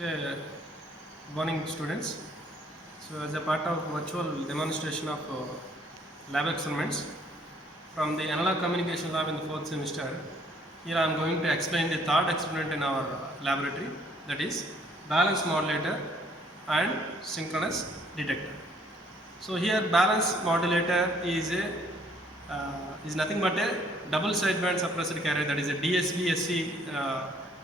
Okay, morning students. So as a part of virtual demonstration of lab experiments from the analog communication lab in the 4th semester, here I am going to explain the third experiment in our laboratory, that is balance modulator and synchronous detector. So here balance modulator is nothing but a double sideband suppressed carrier, that is a DSB-SC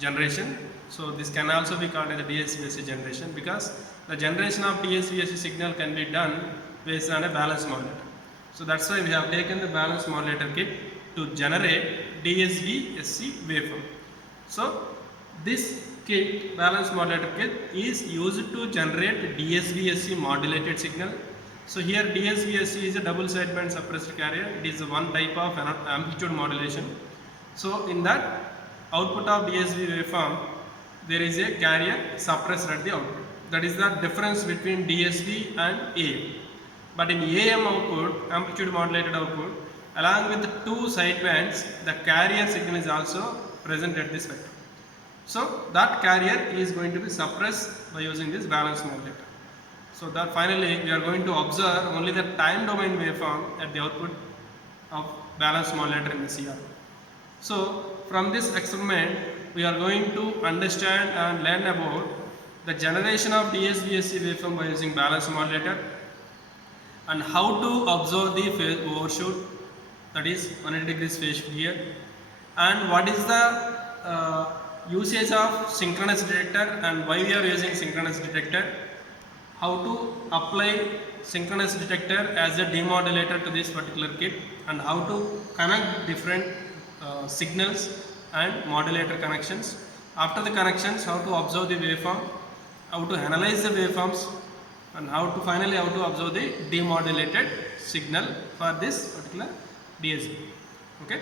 generation. So this can also be called as a DSB-SC generation because the generation of DSB-SC signal can be done based on a balance modulator. So that's why we have taken the balance modulator kit to generate DSB-SC waveform. So this kit, balance modulator kit, is used to generate DSB-SC modulated signal. So here DSB-SC is a double sideband suppressed carrier. It is one type of amplitude modulation. So in that output of DSB waveform, there is a carrier suppressed at the output. That is the difference between DSB and AM. But in AM output, amplitude modulated output, along with the two sidebands, the carrier signal is also present at this spectrum. So that carrier is going to be suppressed by using this balance modulator. So that finally we are going to observe only the time domain waveform at the output of balance modulator in the CR. So from this experiment we are going to understand and learn about the generation of DSB-SC waveform by using balance modulator and how to observe the phase overshoot, that is 180 degrees phase here, and what is the usage of synchronous detector and why we are using synchronous detector, how to apply synchronous detector as a demodulator to this particular kit, and how to connect different signals and modulator connections. After the connections, how to observe the waveform, how to analyze the waveforms, and how to observe the demodulated signal for this particular DSB. Okay,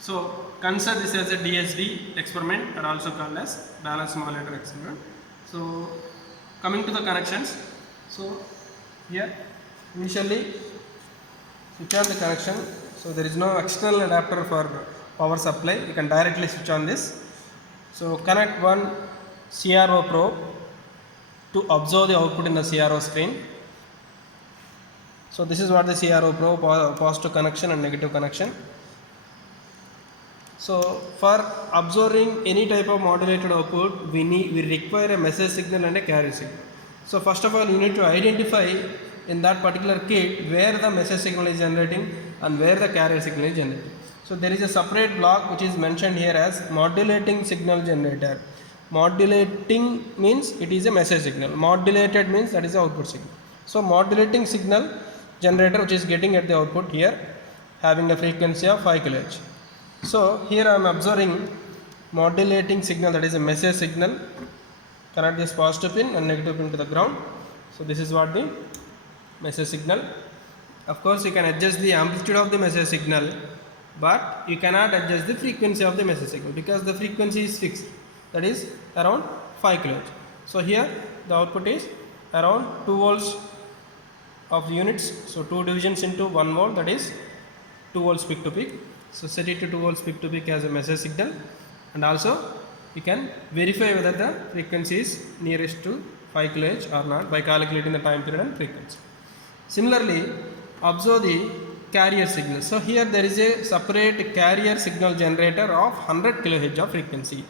so consider this as a DSB experiment, or also called as balance modulator experiment. So coming to the connections, so here initially switch on the connection. So there is no external adapter for power supply, you can directly switch on this. So connect one CRO probe to observe the output in the CRO screen. So this is what the CRO probe, positive connection and negative connection. So for observing any type of modulated output, we require a message signal and a carrier signal. So first of all, you need to identify in that particular kit where the message signal is generating and where the carrier signal is generating. So there is a separate block which is mentioned here as modulating signal generator. Modulating means it is a message signal. Modulated means that is the output signal. So modulating signal generator which is getting at the output here, having a frequency of 5 kHz. So here I am observing modulating signal, that is a message signal. Connect this positive pin and negative pin to the ground. So this is what the message signal. Of course you can adjust the amplitude of the message signal, but you cannot adjust the frequency of the message signal because the frequency is fixed, that is around 5 kHz. So here the output is around 2 volts of units. So 2 divisions into 1 volt, that is 2 volts peak to peak. So set it to 2 volts peak to peak as a message signal, and also you can verify whether the frequency is nearest to 5 kHz or not by calculating the time period and frequency. Similarly, observe the carrier signal. So here there is a separate carrier signal generator of 100 kHz of frequency.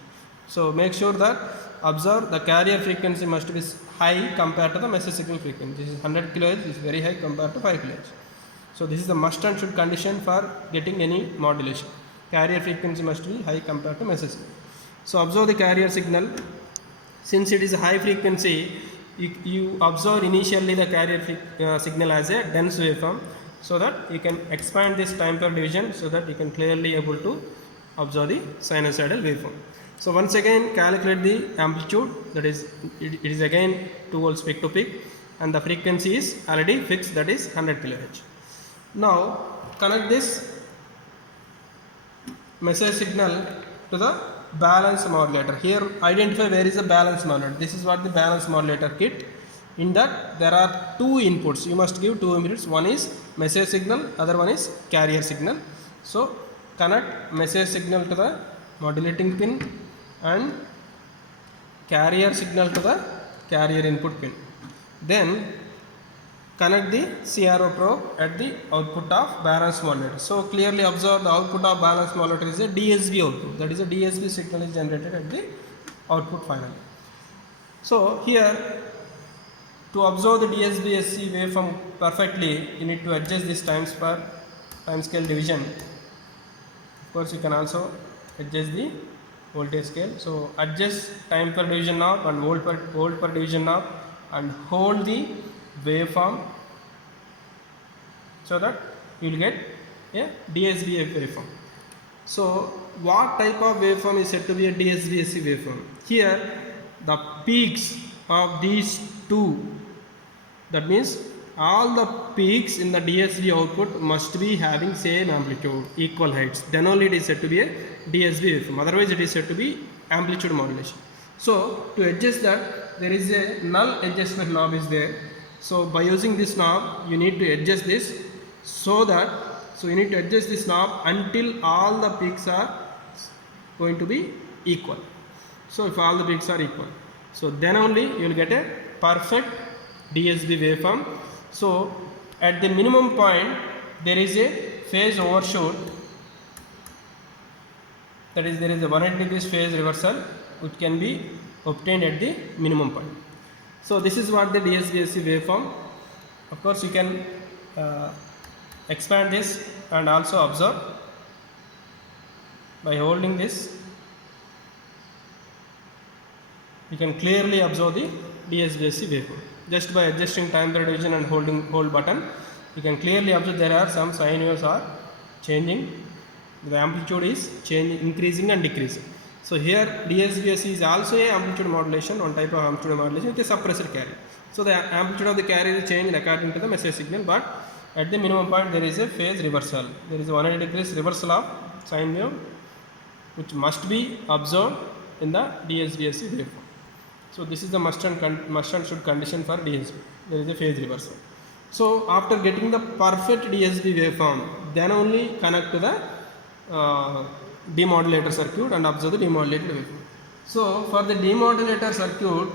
So make sure that observe the carrier frequency must be high compared to the message signal frequency. This is 100 kHz, is very high compared to 5 kHz. So this is the must and should condition for getting any modulation. Carrier frequency must be high compared to message signal. So observe the carrier signal. Since it is a high frequency, you observe initially the carrier signal as a dense waveform, so that you can expand this time per division so that you can clearly able to observe the sinusoidal waveform. So once again calculate the amplitude, that is it is again 2 volts peak to peak, and the frequency is already fixed, that is 100 kHz. Now connect this message signal to the balance modulator. Here identify where is the balance modulator. This is what the balance modulator kit. In that there are two inputs. You must give two inputs. One is message signal, other one is carrier signal. So connect message signal to the modulating pin and carrier signal to the carrier input pin. Then connect the CRO probe at the output of balance modulator. So clearly observe the output of balance modulator is a DSB output. That is a DSB signal is generated at the output finally. So here to observe the DSB-SC waveform perfectly, you need to adjust this time scale division. Of course, you can also adjust the voltage scale. So adjust time per division knob and volt per division knob and hold the waveform so that you will get a DSB waveform. So what type of waveform is said to be a DSB-SC waveform? Here the peaks of these two, that means all the peaks in the DSB output must be having same amplitude, equal heights, then only it is said to be a DSB waveform, otherwise it is said to be amplitude modulation. So to adjust that, there is a null adjustment knob is there. So by using this knob you need to adjust this, so you need to adjust this knob until all the peaks are going to be equal. So if all the peaks are equal, so then only you will get a perfect DSB waveform. So at the minimum point there is a phase overshoot, that is there is a 180 degrees phase reversal which can be obtained at the minimum point. So this is what the DSB-SC waveform. Of course you can expand this and also observe by holding this. You can clearly observe the DSB-SC waveform. Just by adjusting time per division and holding hold button, you can clearly observe there are some sine waves are changing. The amplitude is changing, increasing and decreasing. So here DSB-SC is also a amplitude modulation, one type of amplitude modulation with a suppressor carrier. So the amplitude of the carrier is changed according to the message signal, but at the minimum point there is a phase reversal. There is a 180 degrees reversal of sine wave which must be observed in the DSB-SC waveform. So this is the must and should condition for DSB. There is a phase reversal. So after getting the perfect DSB waveform, then only connect to the demodulator circuit and observe the demodulated waveform. So for the demodulator circuit,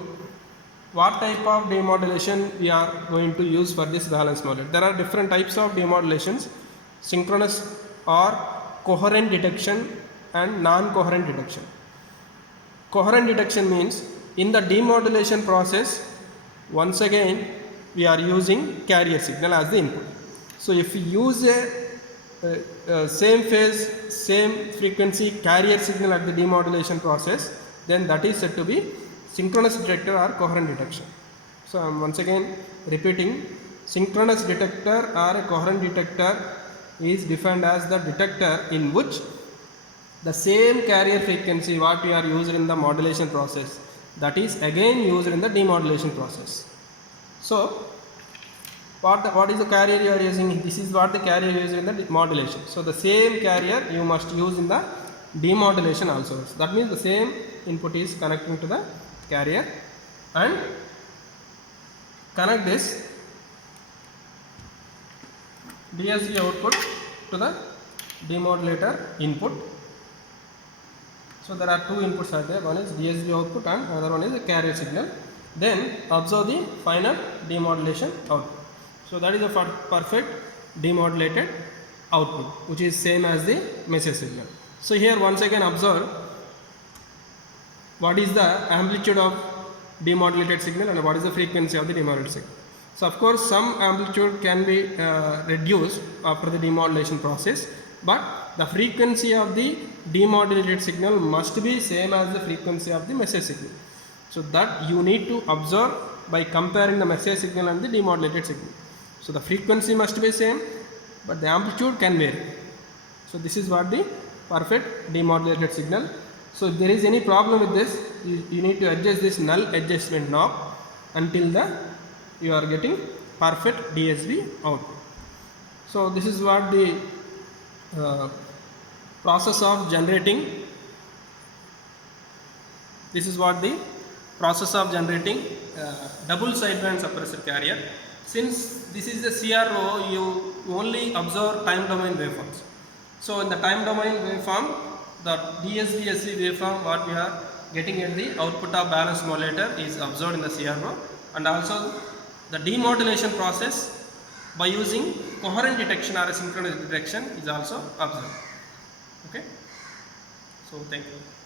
what type of demodulation we are going to use for this balance modulator? There are different types of demodulations: synchronous or coherent detection and non-coherent detection. Coherent detection means in the demodulation process, once again we are using carrier signal as the input. So if we use a same phase, same frequency carrier signal at the demodulation process, then that is said to be synchronous detector or coherent detection. So I am once again repeating, synchronous detector or a coherent detector is defined as the detector in which the same carrier frequency what we are using in the modulation process, that is again used in the demodulation process. So what is the carrier you are using? This is what the carrier used in the modulation. So the same carrier you must use in the demodulation also. So that means the same input is connecting to the carrier and connect this DSB output to the demodulator input. So there are two inputs are there, one is DSB output and another one is the carrier signal. Then observe the final demodulation output. So that is a perfect demodulated output which is same as the message signal. So here once again observe what is the amplitude of demodulated signal and what is the frequency of the demodulated signal. So of course some amplitude can be reduced after the demodulation process, but the frequency of the demodulated signal must be same as the frequency of the message signal. So that you need to observe by comparing the message signal and the demodulated signal. So the frequency must be same, but the amplitude can vary. So this is what the perfect demodulated signal. So if there is any problem with this, you need to adjust this null adjustment knob until you are getting perfect DSB output. So this is what the process of generating. This is what the process of generating double sideband suppressor carrier. Since this is the CRO, you only observe time domain waveforms. So in the time domain waveform, the DSB-SC waveform what we are getting at the output of balanced modulator is observed in the CRO, and also the demodulation process by using coherent detection or a synchronous detection is also observed. Okay, so thank you.